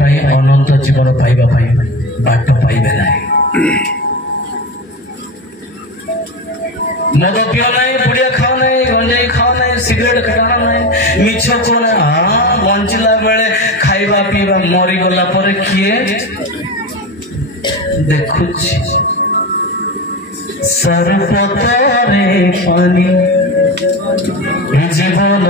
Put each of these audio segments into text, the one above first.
अनंत जीवन पाइबा बाट पाइबे ना मद पियो ना पुड़िया खाओ ना गंजाई खाओ ना सिगरेट खटाना ना मिछ को ना हाँ बंचला बेले खाइबा पीवा मरी गला पर किए देखुची सरपतरे पानी जीवन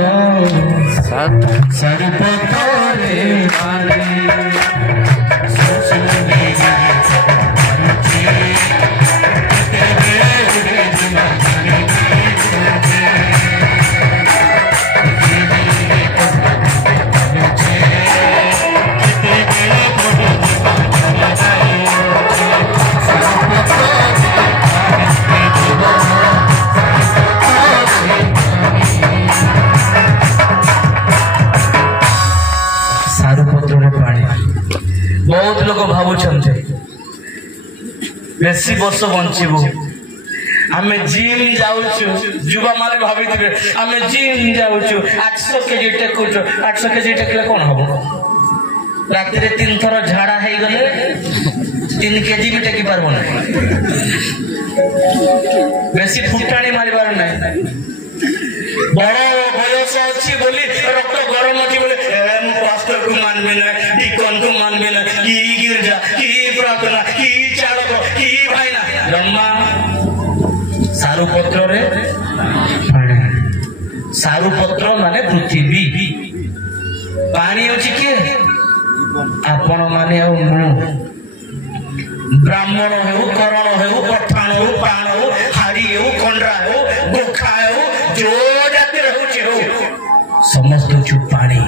सरपतरे पानी बहुत लोग भावुंटे बेसी वर्ष बंचबू आम जिम जाऊँ युवा माने भाभी आम जिम जाऊँ 800 केजी टेकुच 800 केजी टेकले कौन हम रात 3 थर झाड़ा हो गले 3 केजी भी टेकी पार्ब ना बेसी फुटाणी मारिबार ना बड़ बयस अच्छी बोली रक्त गरम अच्छी बोले पास्टर को मानबे ना डिकन को मानबे ना कि गिरजा कि प्रार्थना कि चालक कि भाईना ब्रह्मा सारू पत्र रे सारू पत्र माने पृथ्वी पानी होची के आपण माने ब्राह्मण हो करण हो पठाण हो पाण हो हाड़ी हो कंडरा हो गोखा हो जो जाति रहउची हो समस्त छु पानी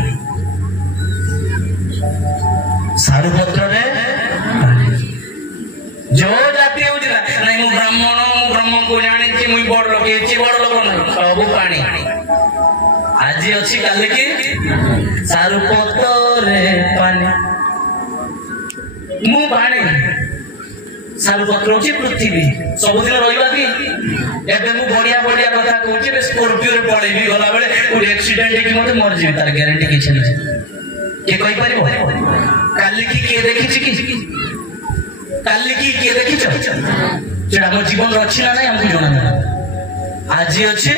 सारू पत्र रे जो जाति हो ना नहीं मु ब्राह्मण को जानी छी मुई बड़ लोग छी बड़ लोग नहीं सब पानी आज अछि काल की सारू पत्र रे पानी मु पानी सारू पत्र होची पृथ्वी सबुदिन रहिबा की एबे मु बढ़िया बढ़िया कथा कहूची बे स्कॉर्पियो रे पळेबी गला बेले कोई एक्सीडेंट की मते मर जेबी तार ग्यारंटी किछ नै के कहि परिबो काली की के देखिछि की काली की के देखिछ जे हम जीवन रछि ना नै हमकु जणा नै आज अछि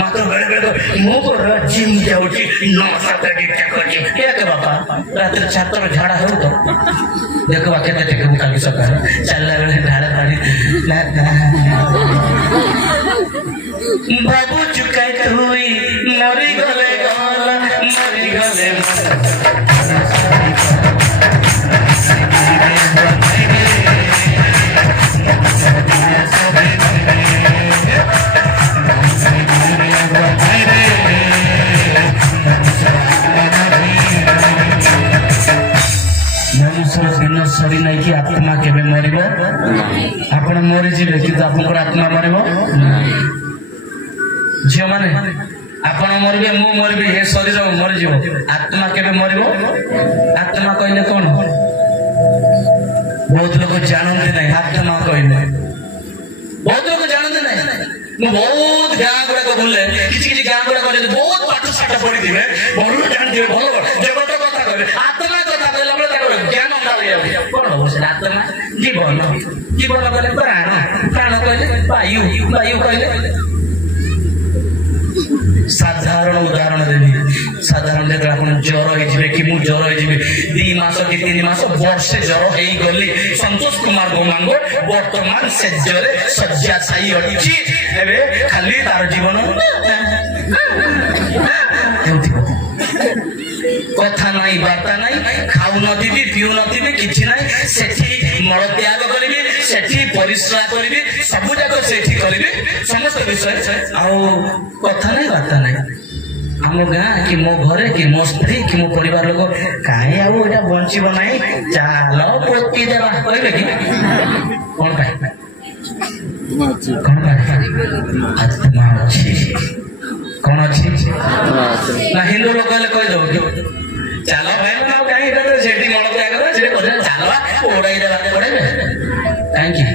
मात्र बेले बेले मु को जिम जाउची 9-7 घंटा करछि के बापा रात 4 झाड़ा हो तो देखो बाके देखे मुका की सका चलला बेले ढाला पानी बाबू चुकाई हुई मरी गले गला मरी गले दिन सरी नहीं कि आत्मा केबे मरिबो आपण मरि जिबे कि आपनकर आत्मा मरिबो झियो माने आपण मरबे मु मरबे हे शरीर मरि जिवो आत्मा केबे मरिबो आत्मा कहले कोन बहुत लोग जानते नहीं आत्मा कहले बहुत लोग जानते नहीं बहुत गाँ गुड़ा को बोले किसी किसी गाँ गुड़ा को बहुत पाठ साठ पढ़ी दिवे बहुत जान दिवे भलो जगत कथा कहले आत्मा कथा कहले हमरे ताको ज्ञान कौन हो आत्मा जीवन जीवन कहले प्राण प्राण कहले वायु वायु कहले साधारण उदाहरण देवी साधारण देख आप ज्वर हो कि मु ज्वर हो 2 मास कि 3 मास वर्षे ज्वर हो गली संतोष कुमार गोमांगो वर्तमान सेज्जरे शଯ୍ୟା छाई अछि एबे खाली तार जीवन कथा नहीं वार्ता नहीं खाऊ नथिबी पिउ नथिबी किछि नहीं सेठी मल त्याग करिबी सेठी परिश्रा करिबी सब जाक सेठी करिबी समस्त विषय आ कथा नहीं वार्ता नहीं आम गाँ कि मो घरे कि मो स्त्री कि मो परिवार लोग कहीं आटा बंचब ना चाल पोती देवा कहे कि कौन कौन आत्मा अच्छी कौन अच्छी ना हिंदू लोग कह दो चल भाई कहीं मल त्याग चल उड़ाई देवा पड़े कहीं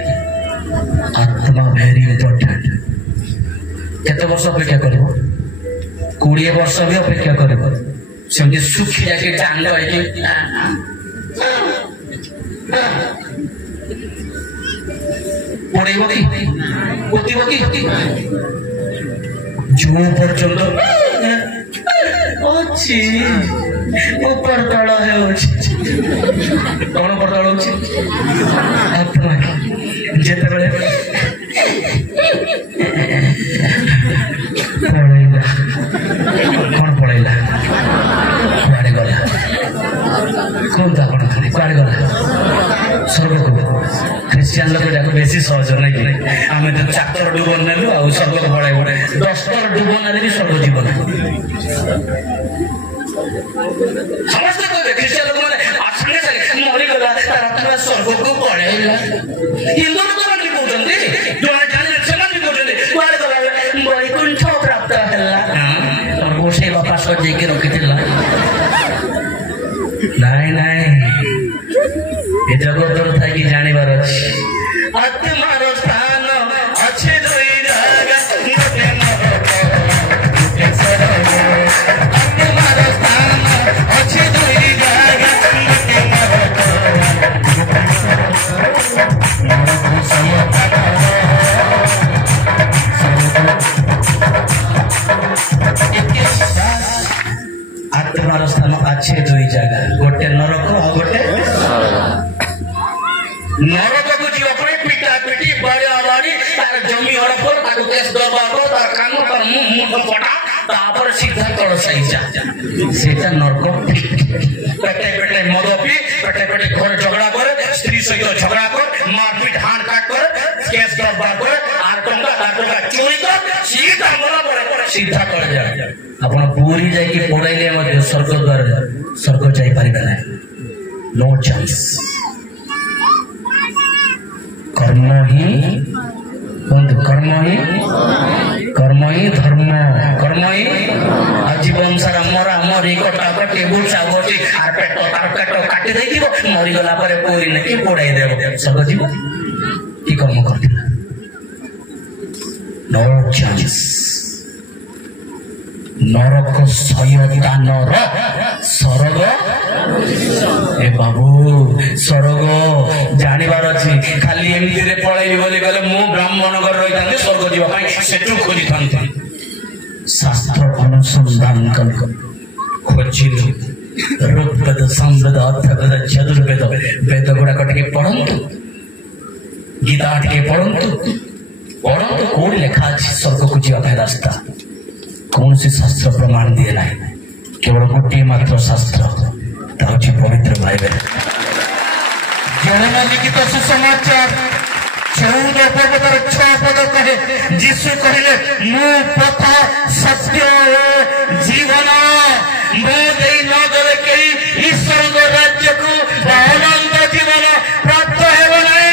आत्मा वेरी इम्पोर्टेंट केते वर्ष अपेक्षा कर 20 वर्ष भी अपेक्षा कर ସେମିତି ଶୁଖି ଯାଇକି ଚାଙ୍ଗ ହେଇକି ପଡେଇବ କି ପୋତିବ କି ଯୋଉ ପର୍ଯ୍ୟନ୍ତ ଅଛି ଉପର ତଳ ହେଉଛି କଣ ଉପର ତଳ ହଉଛି ଯେତେବେଳେ ପଳେଇଲା କଣ ପଳେଇଲା କୁଆଡେ ଗଲା କୁହନ୍ତୁ ଆପଣ ଖାଲି କୁଆଡେ ଗଲା ସ୍ୱର୍ଗକୁ ଖ୍ରୀଷ୍ଟିଆନ ଲୋକ ଯାକ ବେଶୀ ସହଜ ନାଇଁ କି ଆମେ ତ 4 ଥର ଡୁବନ ନେଲୁ ଆଉ ସ୍ୱର୍ଗକୁ ପଳେଇ 10 ଥର ଡୁବନ ନେଲେ ବି ସ୍ୱର୍ଗ ଯିବ ନା ସମସ୍ତେ କହିବେ ଖ୍ରୀଷ୍ଟିଆନ ଲୋକମାନେ ସାଙ୍ଗେ ସାଙ୍ଗେ ମରିଗଲା ତାର ଆତ୍ମା ସ୍ୱର୍ଗକୁ ପଳେଇଲା ହିନ୍ଦୁ ଲୋକମାନେ କହୁଛନ୍ତି ଯୋଉମାନେ ଜାଣିଲେ ସେମାନେ କହୁଛନ୍ତି କୁଆଡେ ଗଲା ବୈକୁଣ୍ଠ ପ୍ରାପ୍ତ ହେଲା ଗୋସେଇ ବାପା ସଜେଇକି ରଖିଥିଲା ନାଇଁ ନାଇଁ ଏ ଜଗତର ଥାଇକି ଜାଣିବାର ଅଛି ଆତ୍ମାର ସ୍ଥାନ ଅଛି ଦୁଇ ଜାଗା ଆତ୍ମାର ସ୍ଥାନ ଅଛି ଦୁଇ ଜାଗା आत्मार स्थान अच्छे दुई जगह गोटे नरक और गोटे नरक को जीव पिटा पिटी बाड़ी बाड़ी तार जमी हड़प तार केस दरबार तार कान तार मुंह पटा तापर सीधा तल साइजा सेटा नरक पेटे पेटे मद पी पेटे पेटे घर झगड़ा करे स्त्री सहित झगड़ा कर मारपीट हाण काट कर केस दरबार कर आर टंका चोरी कर सीधा मरा पड़े सीधा कर जाए ଆପଣ ପୁରୀ ଯାଇକି ପଢାଇଲେ ମଧ୍ୟ ସ୍ୱର୍ଗ ଦ୍ୱାର ସ୍ୱର୍ଗ ଯାଇପାରିବେ ନାହିଁ नो चांस कर्म ही धर्म कर्म ही आजीवन सारा मरा मरी कटा कटी बुचा बुची आर पेट काटी देइदिबो मरी गला परे पुरी ने कि पढाई देबो स्वर्ग जीव कि कर्म करथिला नो चांस नरक शयतानर स्वर्ग ए बाबू स्वर्ग जानिबार अछि खाली एमिति रे पळाइबी बोली गले मु ब्राह्मण घर रहि थांती स्वर्ग जीवा पई सेटु खोजी थांती शास्त्र अनुसंधान कर खोजिलु ऋग्वेद सामवेद अथर्ववेद चतुर्वेद वेद गुडा कटके पढंतु गीता के पढंतु कोड लेखा अछि स्वर्ग को जीवा पई रास्ता कौन से शास्त्र प्रमाण दिए ना केवल गोटे मात्र शास्त्र पवित्र बाइबल लिखित सुसमाचार 14 पद 6 पद कहे यीशु कहले मु पथ सत्य जीवन मो देई न गले केही ईश्वर राज्य को अनंत जीवन प्राप्त हेबो नै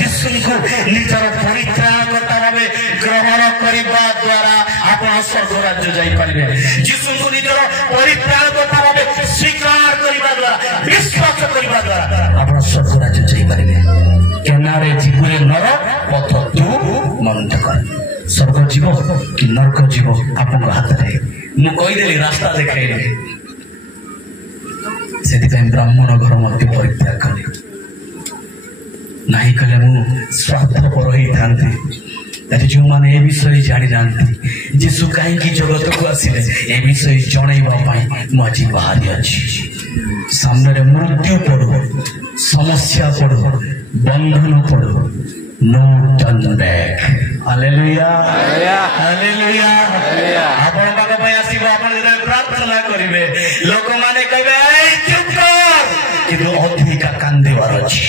यीशु को निजर परित्राणकर्ता भावे ग्रहण करबा द्वारा आपण स्वर्ग राज्य जाई परिबे यीशु को निजर परित्राणकर्ता भावे स्वीकार करबा द्वारा विश्वास करबा द्वारा आपण स्वर्ग राज्य जाई परिबे केनारे जीवरे नर पथ तू मंत कर स्वर्ग जीव कि नरक जीव आपण हाथ रे मु कहि देली रास्ता देखाइले सेति ब्राह्मण घर मध्य परित्याग करी नहीं कले मु स्वार्थपर ही थांती जो माने ए विषय जानी जानती यीशु कहीं जगत को आसिले ए विषय जणैबा पई मु आज बाहरी अछि सामने रे मृत्यु पड़ो समस्या पड़ो बंधन पड़ो no turn back hallelujah hallelujah आपण बाबा पई आसीबो आपण जे प्रार्थना करिवे लोक माने कहबे ए चुप कर कि अधिक कांदेवार अछि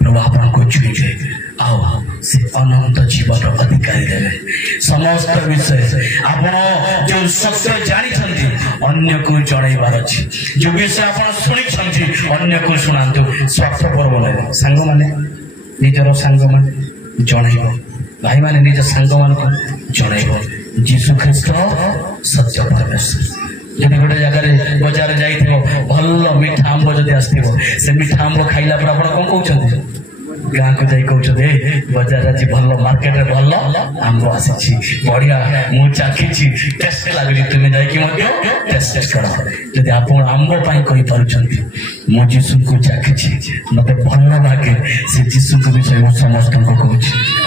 प्रभु आपण को छुईबे आओ से अनंत जीवन अधिकारी देवे समस्त विषय आपण जो सत्य जानी छंती अन्य को जणाइबार अछि जो विषय आपण सुनि छंती अन्य को सुनांतु स्वार्थपर बोले संग माने निजर संग माने जणाइबो भाई माने निज संग मान को जणाइबो यीशु ख्रीष्ट सत्य परमेश्वर जदि गोटे जगह बाजार जाइथिबो भल मीठा आंब जदि आस्थिबो से मीठा आंब खाइला पर आपण कोन कहउछंती गाँ को जाई कहते बजार आज भल मार्केट भल आंब आसी बढ़िया मुझे चाखी टेस्ट लगुच तुम्हें जाकि टेस्ट कर जदि आप आंब कही पार्टी मो जीशु को चाखी मत भल लगे से जीशु को विषय मैं समस्त कहूँ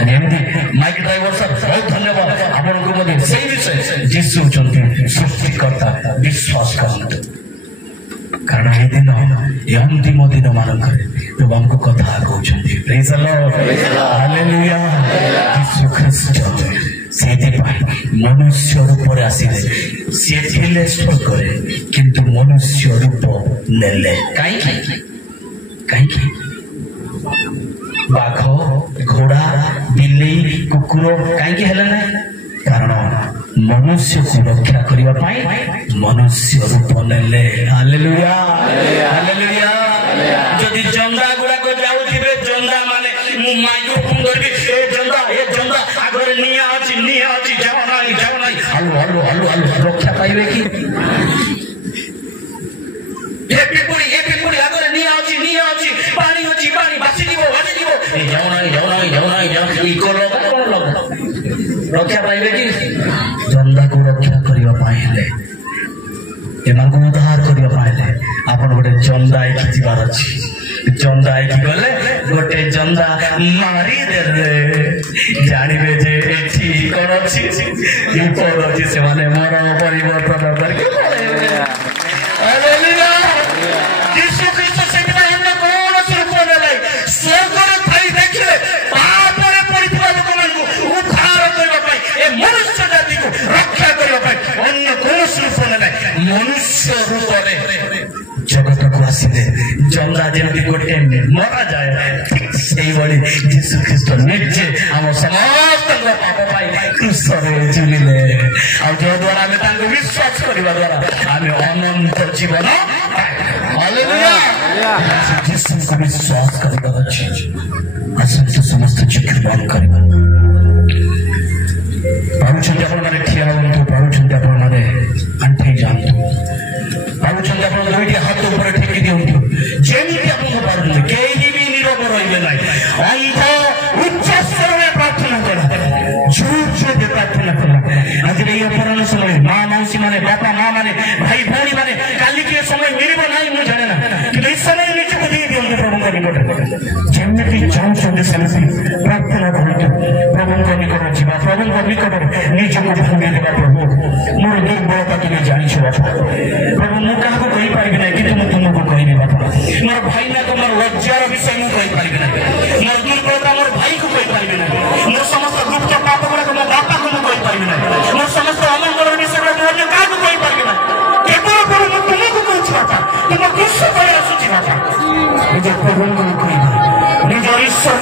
एमती माइक ड्राइवर सर बहुत धन्यवाद आपको से विषय जीशु सृष्टिकर्ता विश्वास करते कारण ये दिन ये अंतिम दिन मानक प्रभु हमको कथा कहते प्रेज द लॉर्ड हालेलुया यीशु ख्रीष्ट मनुष्य रूप आसिले थे स्वर्ग किंतु मनुष्य रूप नेले कहीं बाघ घोड़ा बिल्ली कुकुर कहीं हेले ना कारण मनुष्य को रक्षा करने मनुष्य रूप नेले हालेलुया हालेलुया जदि जंदा गुड़ाक जाऊे जंदा माने माइक्रोफोन करके ए जंदा आगे निया अच्छी जाओ ना हलु हलु हलु हलु रक्षा पाइबे कि ए पिपुड़ी आगे निया अच्छी पानी बासी जीवो जाओ ना ई को रक्षा पाइबे कि जंदा को रक्षा करने एमांको उद्धार करने आपन गोटे जंदा आईकी जीवार अच्छी जंदा आईकी गले गोटे जंदा मारी देले जानिबे जे एठी कोन अछि विपद अछि से माने मोर परिवर्तन करके पळेबे हालेलुया यीशु ख्रीष्ट से बिना हमने कोन स्वरूप नेलै स्वर्ग रे थाई देखले पाप रे पड़ितबा लोकमानकु उद्धार करबा पई ए मनुष्य जाति को रक्षा करबा पई अन्य कोन स्वरूप नेलै मनुष्य रूप जगत को आसिले जंदा जमी गोटे मरा जाए से जीशु ख्रीष्ट निजे आम समस्त पाप क्रूस झुलिले जो द्वारा विश्वास करने द्वारा आम अनंत जीवन जीशु को विश्वास कर आसंत समस्त चक्र बंद कर पाने ठिया हूँ पाने आंटे जातु भावुंट आप दुईटी हाथ ऊपर ठेकी दिंतु जमी पारे कहीं भी नीरव रे ना अंत उच्च स्वर में प्रार्थना करा जोर प्रार्थना करा आज अपराह समय माँ मौसी माने बापा माँ माने भाई भौणी माने काली के समय मिल ना मुझे जाने ना कि समय निजक दे दिखते प्रभु निकट जमी चाहते सेमती प्रार्थना करते प्रभु निकट जा प्रभु निकट निजक भांगी देवा प्रभु मोर दुर्बलता तुम्हें जानी प्रभु मुझे क्या कहीपर ना कि तुमको कहनी बापा मोर भाई ना तो मोर लज्जार विषय मुझे कहीपर ना मोर दुर्बलता मोर भाई को कहीपर ना मोर समस्त गुप्त पाप गुड़ाक मो बापा को मुझे कहीपर ना मोर समस्त अमंगल विषय मुझे क्या कहीपर ना केवल प्रभु तुमको कहूँ बापा तुम गुस्सा कर आसुची बापा निज प्रभु को कह निज ईश्वर